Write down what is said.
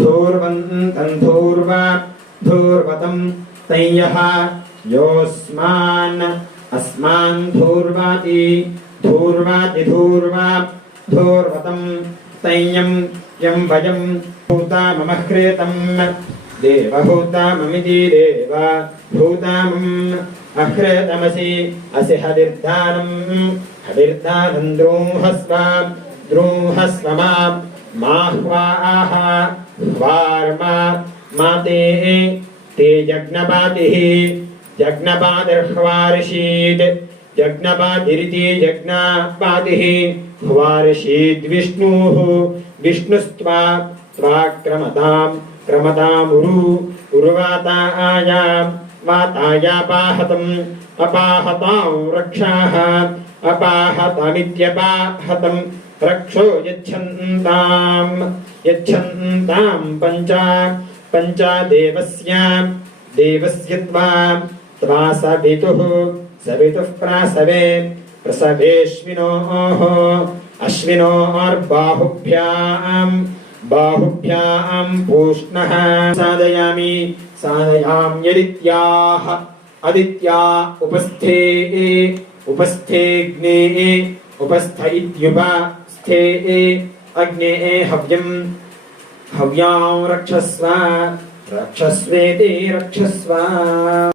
धूर्वन्तं धूर्वा धूर्वतं तय्यः योऽस्मान् अस्मान् धूर्वाति धूर्वाति धूर्वा धूर्वतं तय्यं यं वयं भूताममह्रेतं देवभूताममिति देव भूतामम् अह्रेतमसि असि हविर्धानं हविर्धानं द्रूहस्व माह्वाः वार्मा माते ते जग्नपातिः जग्नपातिर्ह्वार्षीत् जग्नपातिरिति जग्नपातिः ह्वार्षीद् विष्णुः विष्णुस्त्वा त्वाक्रमतां क्रमतामुरु उर्वातायां वातायापाहतम् अपाहतां रक्षाः अपाहतमित्यपाहतं रक्षो यच्छन्तां पञ्चा देवस्य त्वा सवितुः प्रासवे प्रसवेश्विनोः अश्विनोर्बाहुभ्यां पूष्णः साधयाम्यदित्याः अदित्या उपस्थेऽग्ने उपस्थ इत्युपस्थे अग्ने हव्यां रक्षस्वेति रक्षस्व।